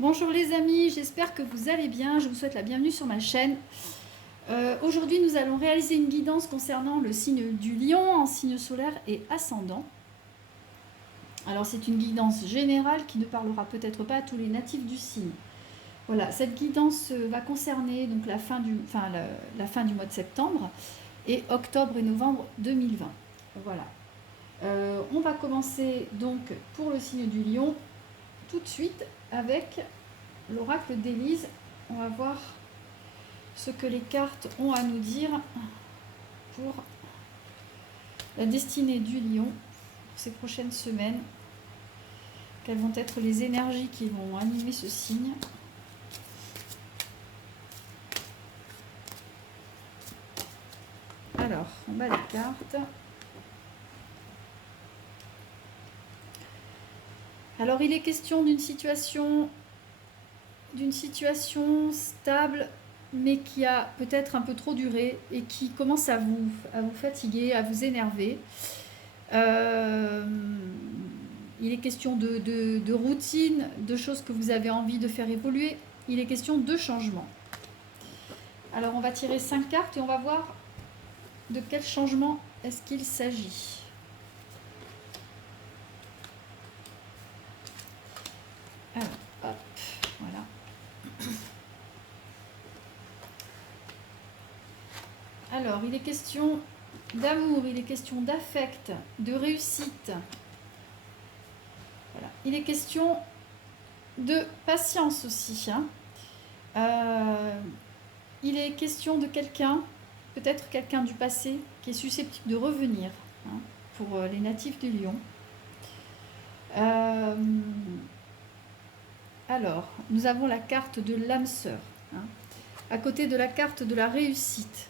Bonjour les amis, j'espère que vous allez bien. Je vous souhaite la bienvenue sur ma chaîne. Aujourd'hui, nous allons réaliser une guidance concernant le signe du lion en signe solaire et ascendant. Alors, c'est une guidance générale qui ne parlera peut-être pas à tous les natifs du signe. Voilà, cette guidance va concerner donc la fin du mois de septembre et octobre et novembre 2020. Voilà. On va commencer donc pour le signe du lion tout de suite avec l'oracle d'Élise. On va voir ce que les cartes ont à nous dire pour la destinée du lion pour ces prochaines semaines. Quelles vont être les énergies qui vont animer ce signe? Alors, on bat les cartes. Alors, il est question d'une situation stable, mais qui a peut-être un peu trop duré et qui commence à vous fatiguer, à vous énerver. Il est question de routine, de choses que vous avez envie de faire évoluer. Il est question de changement. Alors, on va tirer 5 cartes et on va voir de quel changement est-ce qu'il s'agit. Alors, hop, voilà. Alors, il est question d'amour, il est question d'affect, de réussite. Voilà. Il est question de patience aussi. Il est question de quelqu'un, peut-être quelqu'un du passé, qui est susceptible de revenir pour les natifs du lion. Alors, nous avons la carte de l'âme sœur, à côté de la carte de la réussite.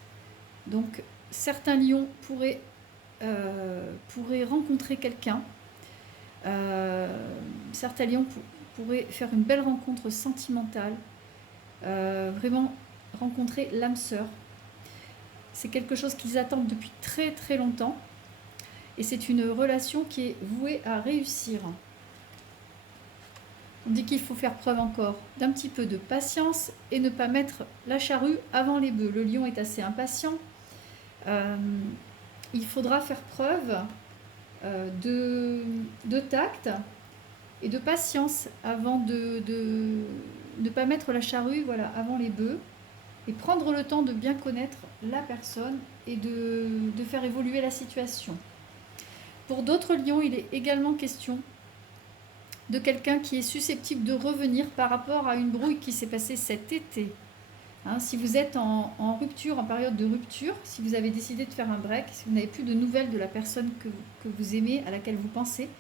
Donc, certains lions pourraient rencontrer quelqu'un. Certains lions pourraient faire une belle rencontre sentimentale, vraiment rencontrer l'âme sœur. C'est quelque chose qu'ils attendent depuis très très longtemps et c'est une relation qui est vouée à réussir. On dit qu'il faut faire preuve encore d'un petit peu de patience et ne pas mettre la charrue avant les bœufs. Le lion est assez impatient. Il faudra faire preuve de tact et de patience avant de ne pas mettre la charrue avant les bœufs et prendre le temps de bien connaître la personne et de faire évoluer la situation. Pour d'autres lions, il est également question de quelqu'un qui est susceptible de revenir par rapport à une brouille qui s'est passée cet été. Si vous êtes en rupture, en période de rupture, si vous avez décidé de faire un break, si vous n'avez plus de nouvelles de la personne que vous aimez, à laquelle vous pensez,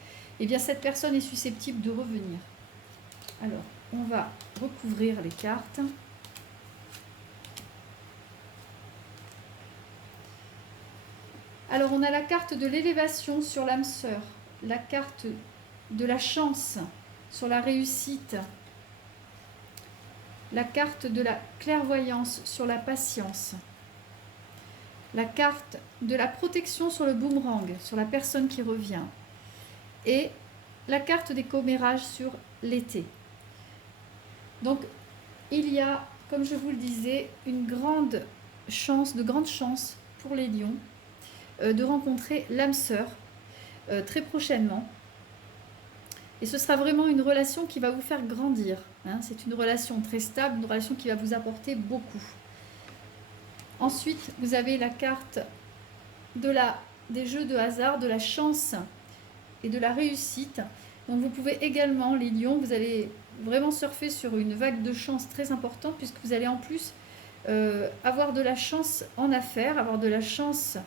eh bien cette personne est susceptible de revenir. Alors, on va recouvrir les cartes. Alors, on a la carte de l'élévation sur l'âme sœur, la carte de la chance sur la réussite, la carte de la clairvoyance sur la patience, la carte de la protection sur le boomerang, sur la personne qui revient, et la carte des commérages sur l'été. Donc, il y a, comme je vous le disais, de grandes chances pour les lions de rencontrer l'âme sœur très prochainement. Et ce sera vraiment une relation qui va vous faire grandir. C'est une relation très stable, une relation qui va vous apporter beaucoup. Ensuite, vous avez la carte des jeux de hasard, de la chance et de la réussite. Donc vous pouvez également, les lions, vous allez vraiment surfer sur une vague de chance très importante puisque vous allez en plus avoir de la chance en affaires, avoir de la chance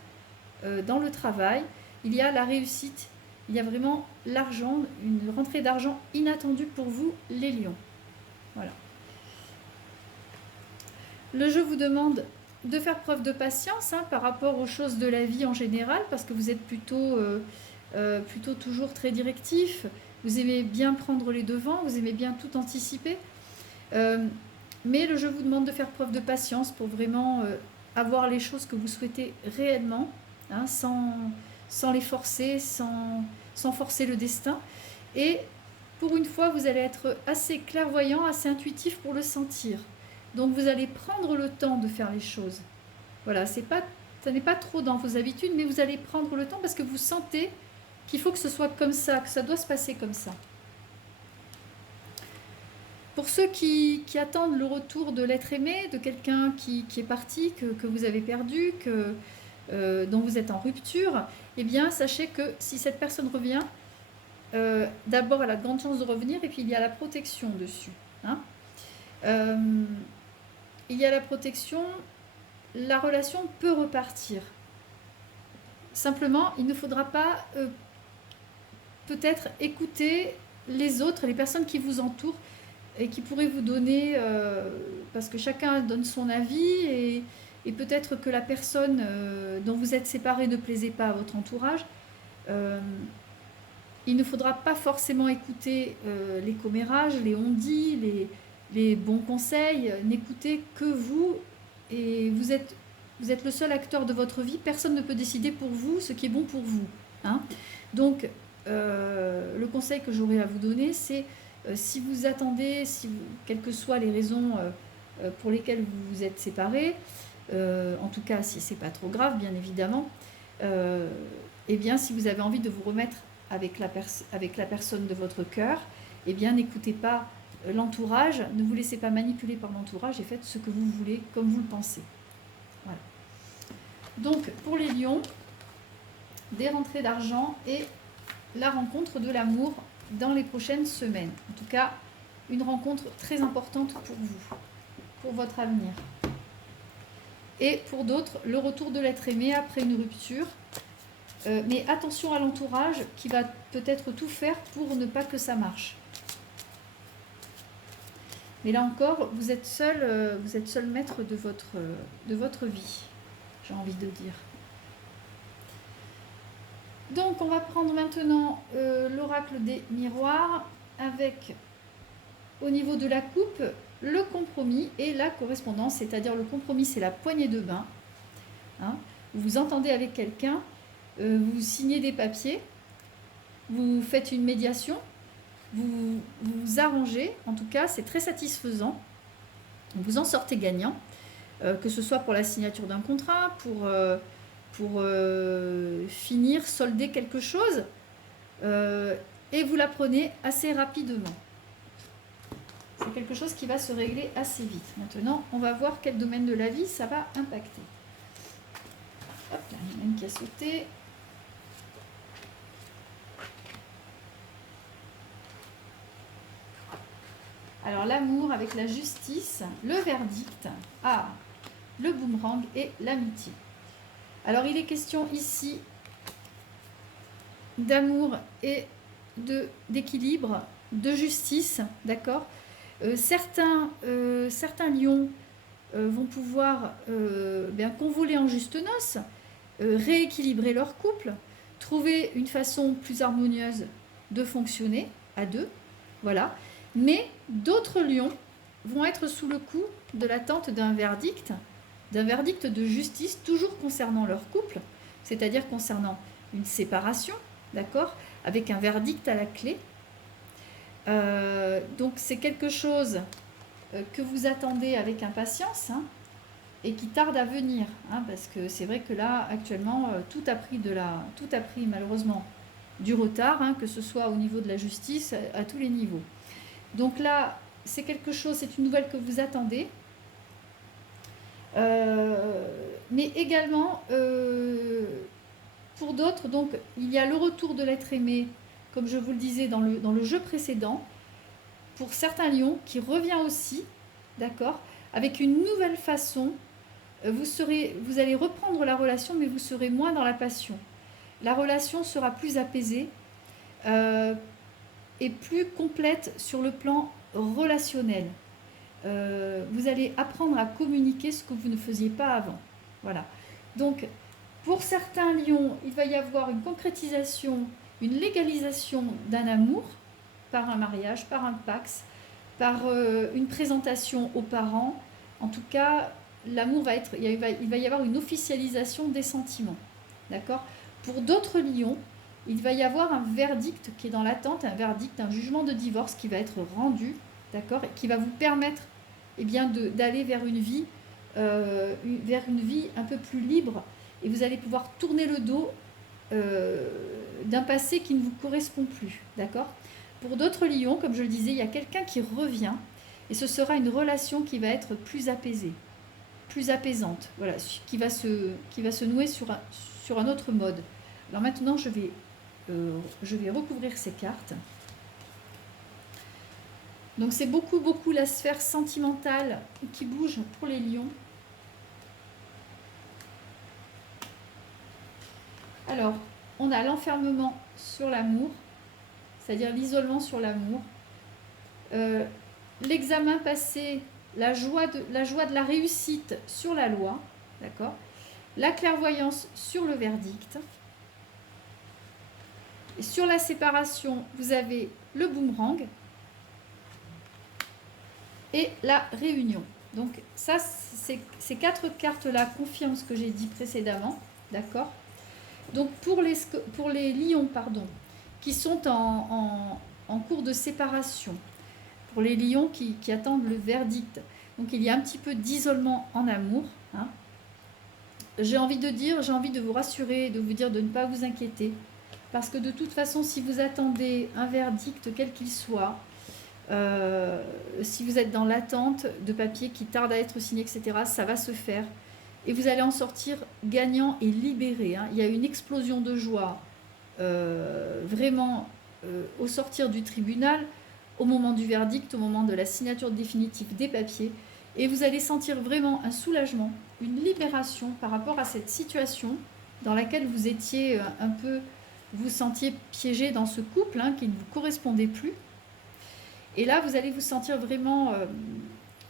dans le travail. Il y a la réussite, il y a vraiment l'argent, une rentrée d'argent inattendue pour vous, les lions. Voilà. Le jeu vous demande de faire preuve de patience par rapport aux choses de la vie en général, parce que vous êtes plutôt toujours très directif, vous aimez bien prendre les devants, vous aimez bien tout anticiper. Mais le jeu vous demande de faire preuve de patience pour vraiment avoir les choses que vous souhaitez réellement, sans les forcer, sans forcer le destin. Et pour une fois, vous allez être assez clairvoyant, assez intuitif pour le sentir. Donc vous allez prendre le temps de faire les choses. Voilà, ça n'est pas trop dans vos habitudes, mais vous allez prendre le temps parce que vous sentez qu'il faut que ce soit comme ça, que ça doit se passer comme ça. Pour ceux qui attendent le retour de l'être aimé, de quelqu'un qui est parti, que vous avez perdu, dont vous êtes en rupture, eh bien, sachez que si cette personne revient, d'abord, elle a de grandes chances de revenir, et puis il y a la protection dessus. Hein. Il y a la protection, la relation peut repartir. Simplement, il ne faudra pas peut-être écouter les autres, les personnes qui vous entourent, et qui pourraient vous donner, parce que chacun donne son avis, et peut-être que la personne dont vous êtes séparés ne plaisait pas à votre entourage. Il ne faudra pas forcément écouter les commérages, les on-dit, les bons conseils. N'écoutez que vous, et vous êtes le seul acteur de votre vie. Personne ne peut décider pour vous ce qui est bon pour vous. Hein. Donc, le conseil que j'aurais à vous donner, c'est si vous attendez, quelles que soient les raisons pour lesquelles vous vous êtes séparés, en tout cas si c'est pas trop grave, bien évidemment, eh bien si vous avez envie de vous remettre avec la personne de votre cœur, eh bien n'écoutez pas l'entourage, ne vous laissez pas manipuler par l'entourage et faites ce que vous voulez comme vous le pensez. Voilà. Donc pour les lions, des rentrées d'argent et la rencontre de l'amour dans les prochaines semaines. En tout cas, une rencontre très importante pour vous, pour votre avenir. Et pour d'autres, le retour de l'être aimé après une rupture. Mais attention à l'entourage qui va peut-être tout faire pour ne pas que ça marche. Mais là encore, vous êtes seul maître de votre vie, j'ai envie de dire. Donc on va prendre maintenant l'oracle des miroirs avec, au niveau de la coupe, le compromis et la correspondance, c'est-à-dire le compromis, c'est la poignée de main. Hein, vous vous entendez avec quelqu'un, vous signez des papiers, vous faites une médiation, vous vous arrangez, en tout cas c'est très satisfaisant, vous en sortez gagnant, que ce soit pour la signature d'un contrat, pour finir, solder quelque chose, et vous la prenez assez rapidement. C'est quelque chose qui va se régler assez vite. Maintenant, on va voir quel domaine de la vie ça va impacter. Hop là, il y en a une qui a sauté. Alors, l'amour avec la justice, le verdict, le boomerang et l'amitié. Alors, il est question ici d'amour et d'équilibre, de justice, d'accord. Certains lions vont pouvoir convoler en juste noces, rééquilibrer leur couple, trouver une façon plus harmonieuse de fonctionner à deux, voilà. Mais d'autres lions vont être sous le coup de l'attente d'un verdict de justice, toujours concernant leur couple, c'est-à-dire concernant une séparation, d'accord, avec un verdict à la clé. Donc c'est quelque chose que vous attendez avec impatience, hein, et qui tarde à venir, hein, parce que c'est vrai que là actuellement tout a pris malheureusement du retard, hein, que ce soit au niveau de la justice, à tous les niveaux. Donc là c'est quelque chose, c'est une nouvelle que vous attendez, mais également pour d'autres, donc il y a le retour de l'être aimé, comme je vous le disais dans le jeu précédent, pour certains lions, qui revient aussi, d'accord, avec une nouvelle façon. Vous allez reprendre la relation, mais vous serez moins dans la passion. La relation sera plus apaisée et plus complète sur le plan relationnel. Vous allez apprendre à communiquer ce que vous ne faisiez pas avant. Voilà. Donc, pour certains lions, il va y avoir une concrétisation, une légalisation d'un amour par un mariage, par un pax, par une présentation aux parents. En tout cas, l'amour il va y avoir une officialisation des sentiments. D'accord ? Pour d'autres lions, il va y avoir un verdict qui est dans l'attente, un verdict, un jugement de divorce qui va être rendu, d'accord, et qui va vous permettre eh bien, d'aller vers une vie un peu plus libre, et vous allez pouvoir tourner le dos d'un passé qui ne vous correspond plus, d'accord. Pour d'autres lions, comme je le disais, il y a quelqu'un qui revient, et ce sera une relation qui va être plus apaisée, plus apaisante, voilà, qui va se nouer sur un autre mode. Alors maintenant, je vais recouvrir ces cartes. Donc c'est beaucoup la sphère sentimentale qui bouge pour les lions. Alors, on a l'enfermement sur l'amour, c'est-à-dire l'isolement sur l'amour. L'examen passé, la joie de la réussite sur la loi, d'accord. La clairvoyance sur le verdict. Et sur la séparation, vous avez le boomerang et la réunion. Donc ça, ces 4 cartes-là confirment ce que j'ai dit précédemment, d'accord. Donc pour les lions, pardon, qui sont en cours de séparation, pour les lions qui attendent le verdict, donc il y a un petit peu d'isolement en amour, hein. J'ai envie de vous rassurer, de vous dire de ne pas vous inquiéter, parce que de toute façon, si vous attendez un verdict, quel qu'il soit, si vous êtes dans l'attente de papiers qui tardent à être signés, etc., ça va se faire. Et vous allez en sortir gagnant et libéré, hein. Il y a une explosion de joie, vraiment, au sortir du tribunal, au moment du verdict, au moment de la signature définitive des papiers. Et vous allez sentir vraiment un soulagement, une libération par rapport à cette situation dans laquelle vous étiez un peu, vous sentiez piégé dans ce couple, hein, qui ne vous correspondait plus. Et là, vous allez vous sentir vraiment,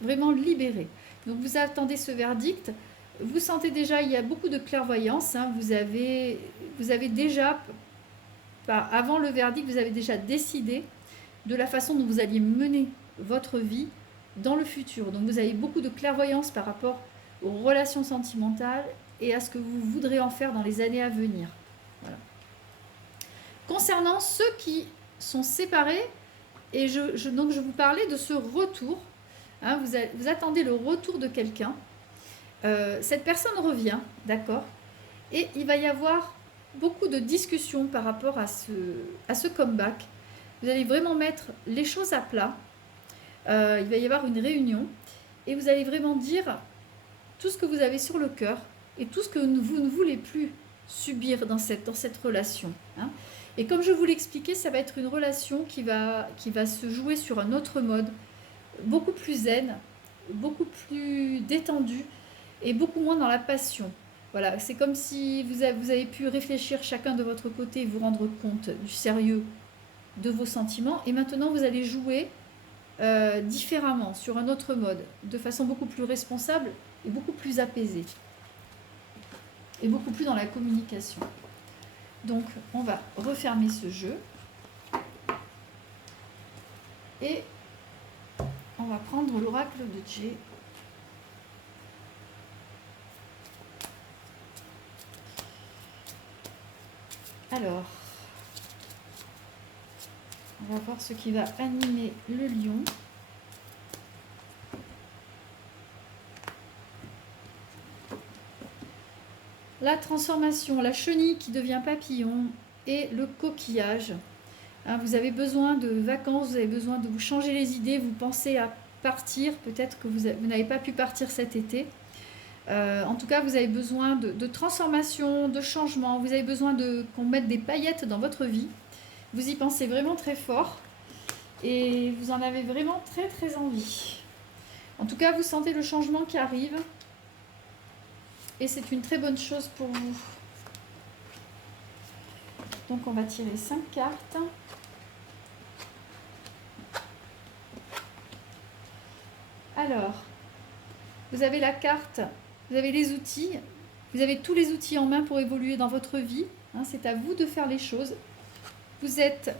vraiment libéré. Donc vous attendez ce verdict. Vous sentez déjà, il y a beaucoup de clairvoyance, hein. Vous avez déjà, avant le verdict, vous avez déjà décidé de la façon dont vous alliez mener votre vie dans le futur. Donc vous avez beaucoup de clairvoyance par rapport aux relations sentimentales et à ce que vous voudrez en faire dans les années à venir. Voilà. Concernant ceux qui sont séparés, et donc je vous parlais de ce retour, hein, vous attendez le retour de quelqu'un. Cette personne revient, d'accord, et il va y avoir beaucoup de discussions par rapport à ce comeback. Vous allez vraiment mettre les choses à plat. Il va y avoir une réunion et vous allez vraiment dire tout ce que vous avez sur le cœur et tout ce que vous ne voulez plus subir dans cette relation, hein. Et comme je vous l'expliquais, ça va être une relation qui va se jouer sur un autre mode, beaucoup plus zen, beaucoup plus détendu et beaucoup moins dans la passion. Voilà, c'est comme si vous avez pu réfléchir chacun de votre côté et vous rendre compte du sérieux de vos sentiments. Et maintenant, vous allez jouer différemment, sur un autre mode, de façon beaucoup plus responsable et beaucoup plus apaisée. Et beaucoup plus dans la communication. Donc, on va refermer ce jeu. Et on va prendre l'oracle de Jay. Alors, on va voir ce qui va animer le lion. La transformation, la chenille qui devient papillon et le coquillage. Hein, vous avez besoin de vacances, vous avez besoin de vous changer les idées, vous pensez à partir, peut-être que vous n'avez pas pu partir cet été. En tout cas, vous avez besoin de transformation, de changement, vous avez besoin qu'on mette des paillettes dans votre vie. Vous y pensez vraiment très fort et vous en avez vraiment très très envie. En tout cas, vous sentez le changement qui arrive et c'est une très bonne chose pour vous. Donc on va tirer 5 cartes. Alors, vous avez la carte, vous avez les outils, vous avez tous les outils en main pour évoluer dans votre vie, hein, c'est à vous de faire les choses. Vous êtes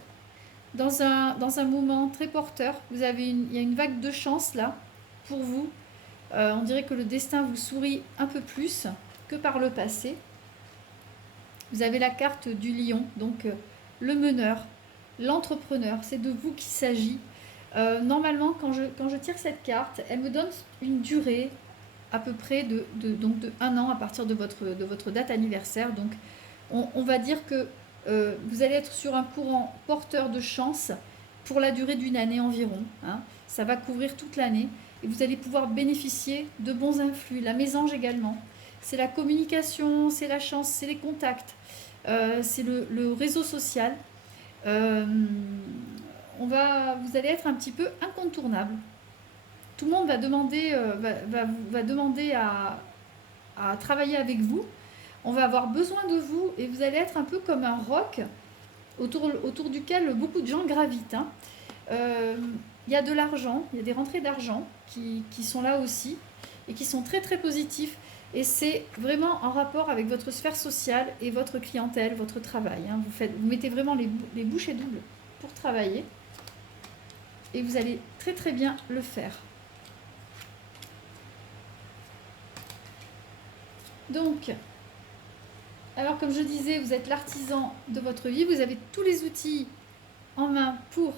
dans un moment très porteur, il y a une vague de chance là, pour vous. On dirait que le destin vous sourit un peu plus que par le passé. Vous avez la carte du lion, donc le meneur, l'entrepreneur, c'est de vous qu'il s'agit. Normalement, quand je tire cette carte, elle me donne une durée à peu près donc de 1 an à partir de votre date anniversaire. Donc, on va dire que vous allez être sur un courant porteur de chance pour la durée d'une année environ. Hein. Ça va couvrir toute l'année et vous allez pouvoir bénéficier de bons influx. La mésange également. C'est la communication, c'est la chance, c'est les contacts, c'est le réseau social. Vous allez être un petit peu incontournable. Tout le monde va demander, va demander à travailler avec vous. On va avoir besoin de vous et vous allez être un peu comme un roc autour duquel beaucoup de gens gravitent. Hein. Il y a de l'argent, il y a des rentrées d'argent qui sont là aussi et qui sont très très positifs. Et c'est vraiment en rapport avec votre sphère sociale et votre clientèle, votre travail. Hein. Vous mettez vraiment les bouchées doubles pour travailler et vous allez très très bien le faire. Donc, alors comme je disais, vous êtes l'artisan de votre vie, vous avez tous les outils en main pour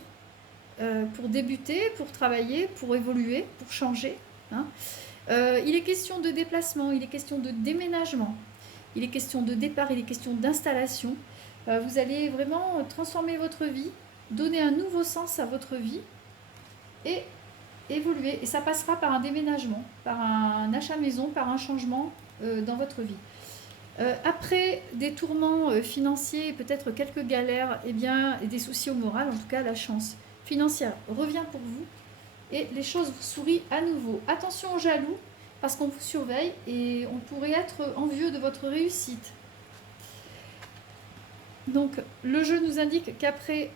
débuter, pour travailler, pour évoluer, pour changer. Hein. Il est question de déplacement, il est question de déménagement, il est question de départ, il est question d'installation. Vous allez vraiment transformer votre vie, donner un nouveau sens à votre vie et évoluer. Et ça passera par un déménagement, par un achat maison, par un changement dans votre vie. Après des tourments financiers, peut-être quelques galères, et des soucis au moral, en tout cas la chance financière revient pour vous et les choses vous sourient à nouveau. Attention aux jaloux parce qu'on vous surveille et on pourrait être envieux de votre réussite. Donc le jeu nous indique qu'après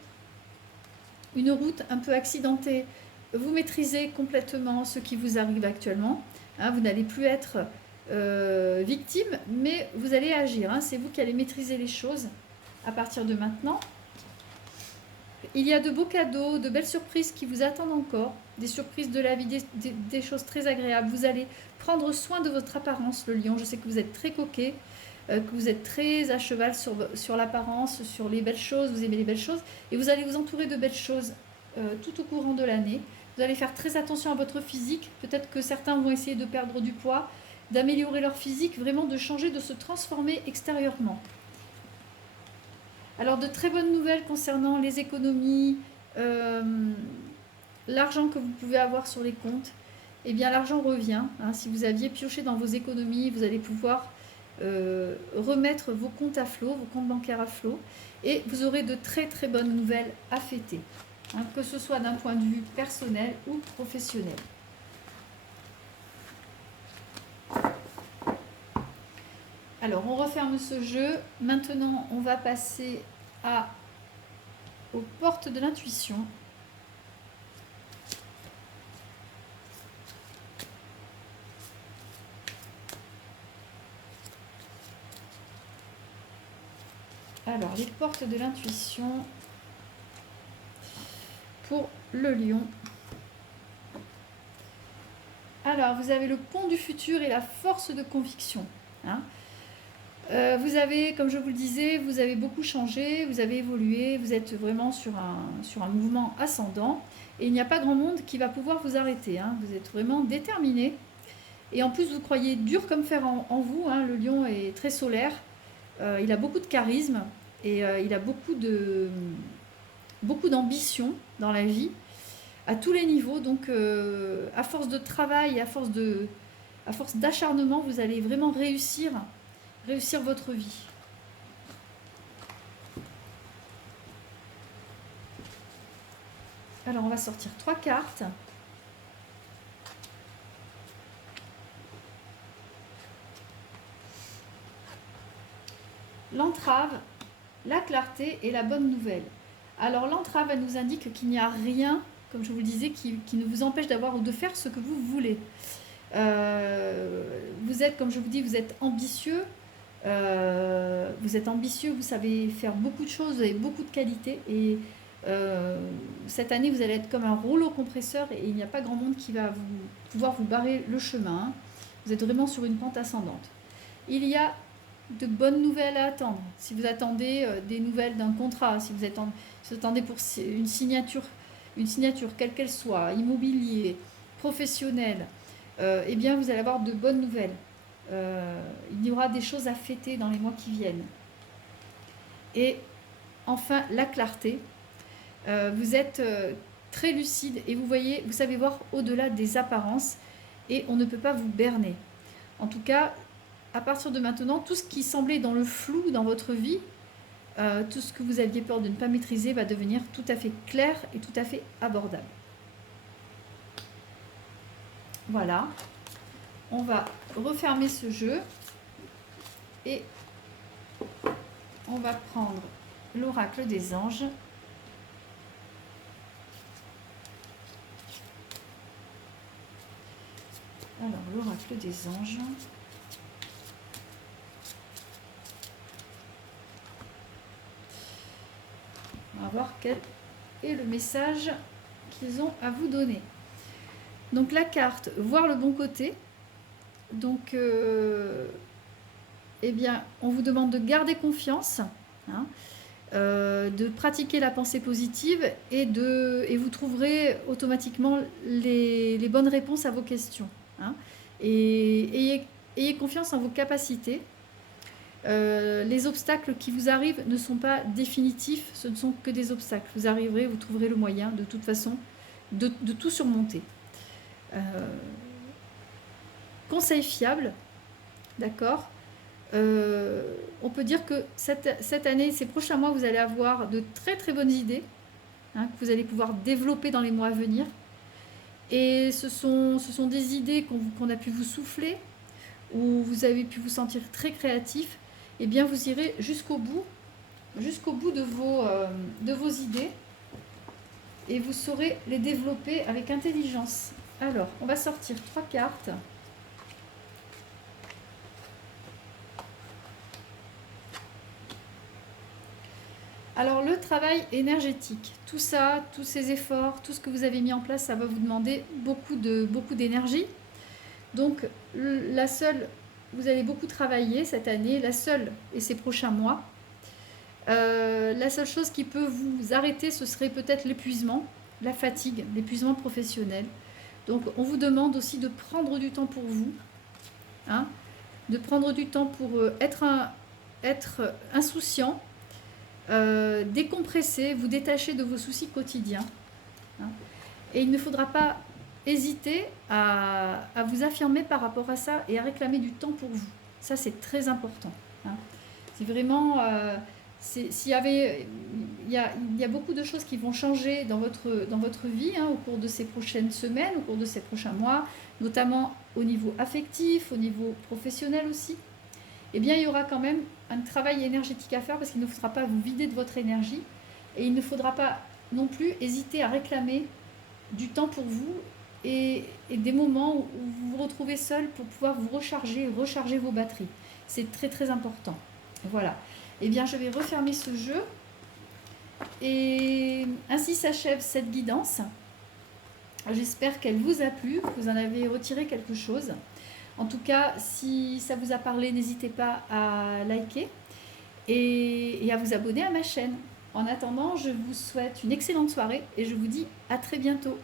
une route un peu accidentée, vous maîtrisez complètement ce qui vous arrive actuellement. Hein, vous n'allez plus être victime, mais vous allez agir. Hein, c'est vous qui allez maîtriser les choses à partir de maintenant. Il y a de beaux cadeaux, de belles surprises qui vous attendent encore, des surprises de la vie, des choses très agréables. Vous allez prendre soin de votre apparence, le lion. Je sais que vous êtes très coquet, que vous êtes très à cheval sur l'apparence, sur les belles choses, vous aimez les belles choses, et vous allez vous entourer de belles choses tout au courant de l'année. Vous allez faire très attention à votre physique. Peut-être que certains vont essayer de perdre du poids, d'améliorer leur physique, vraiment de changer, de se transformer extérieurement. Alors, de très bonnes nouvelles concernant les économies, l'argent que vous pouvez avoir sur les comptes. Eh bien, l'argent revient. Hein. Si vous aviez pioché dans vos économies, vous allez pouvoir remettre vos comptes à flot, vos comptes bancaires à flot, et vous aurez de très très bonnes nouvelles à fêter, hein, que ce soit d'un point de vue personnel ou professionnel. Alors, on referme ce jeu. Maintenant, on va passer aux portes de l'intuition. Alors, les portes de l'intuition pour le lion. Alors, vous avez le pont du futur et la force de conviction. Hein. Vous avez, comme je vous le disais, vous avez beaucoup changé, vous avez évolué, vous êtes vraiment sur un mouvement ascendant et il n'y a pas grand monde qui va pouvoir vous arrêter. Hein. Vous êtes vraiment déterminé et en plus vous croyez dur comme fer en vous. Hein. Le lion est très solaire, il a beaucoup de charisme et il a beaucoup d'ambition dans la vie à tous les niveaux. Donc à force de travail, à force d'acharnement, vous allez vraiment réussir votre vie. Alors on va sortir 3 cartes. L'entrave, la clarté et la bonne nouvelle. Alors l'entrave, elle nous indique qu'il n'y a rien, comme je vous le disais, qui ne vous empêche d'avoir ou de faire ce que vous voulez. Vous êtes, comme je vous dis, vous êtes ambitieux. Vous savez faire beaucoup de choses, vous avez beaucoup de qualités et cette année vous allez être comme un rouleau compresseur et il n'y a pas grand monde qui va pouvoir vous barrer le chemin. Vous êtes vraiment sur une pente ascendante. Il y a de bonnes nouvelles à attendre. Si vous attendez des nouvelles d'un contrat, si vous attendez pour une signature, quelle qu'elle soit, immobilier, professionnel, eh bien vous allez avoir de bonnes nouvelles. Il y aura des choses à fêter dans les mois qui viennent. Et enfin, la clarté. Vous êtes très lucide et vous savez voir au-delà des apparences et on ne peut pas vous berner. En tout cas, à partir de maintenant, tout ce qui semblait dans le flou dans votre vie, tout ce que vous aviez peur de ne pas maîtriser va devenir tout à fait clair et tout à fait abordable. Voilà. On va refermer ce jeu et on va prendre l'oracle des anges. Alors, l'oracle des anges. On va voir quel est le message qu'ils ont à vous donner. Donc la carte, voir le bon côté. Donc, eh bien, on vous demande de garder confiance, hein, de pratiquer la pensée positive et vous trouverez automatiquement les bonnes réponses à vos questions. Hein. Et ayez confiance en vos capacités. Les obstacles qui vous arrivent ne sont pas définitifs, ce ne sont que des obstacles. Vous arriverez, vous trouverez le moyen de toute façon de tout surmonter. Conseil fiable, d'accord. On peut dire que cette année, ces prochains mois, vous allez avoir de très très bonnes idées, hein, que vous allez pouvoir développer dans les mois à venir. Et ce sont des idées qu'on a pu vous souffler, où vous avez pu vous sentir très créatif. Et bien vous irez jusqu'au bout de vos idées et vous saurez les développer avec intelligence. Alors, on va sortir 3 cartes. Alors, le travail énergétique, tout ça, tous ces efforts, tout ce que vous avez mis en place, ça va vous demander beaucoup d'énergie. Donc, vous allez beaucoup travailler cette année, et ces prochains mois. La seule chose qui peut vous arrêter, ce serait peut-être l'épuisement, la fatigue, l'épuisement professionnel. Donc, on vous demande aussi de prendre du temps pour vous, hein, de prendre du temps pour être insouciant, décompresser, vous détacher de vos soucis quotidiens. Hein. Et il ne faudra pas hésiter à vous affirmer par rapport à ça et à réclamer du temps pour vous. Ça, c'est très important. Hein. C'est vraiment... il y a beaucoup de choses qui vont changer dans votre vie, hein, au cours de ces prochaines semaines, au cours de ces prochains mois, notamment au niveau affectif, au niveau professionnel aussi. Eh bien, il y aura quand même un travail énergétique à faire parce qu'il ne faudra pas vous vider de votre énergie et il ne faudra pas non plus hésiter à réclamer du temps pour vous et des moments où vous vous retrouvez seul pour pouvoir vous recharger vos batteries. C'est très très important. Voilà. Eh bien, je vais refermer ce jeu et ainsi s'achève cette guidance. J'espère qu'elle vous a plu, que vous en avez retiré quelque chose. En tout cas, si ça vous a parlé, n'hésitez pas à liker et à vous abonner à ma chaîne. En attendant, je vous souhaite une excellente soirée et je vous dis à très bientôt.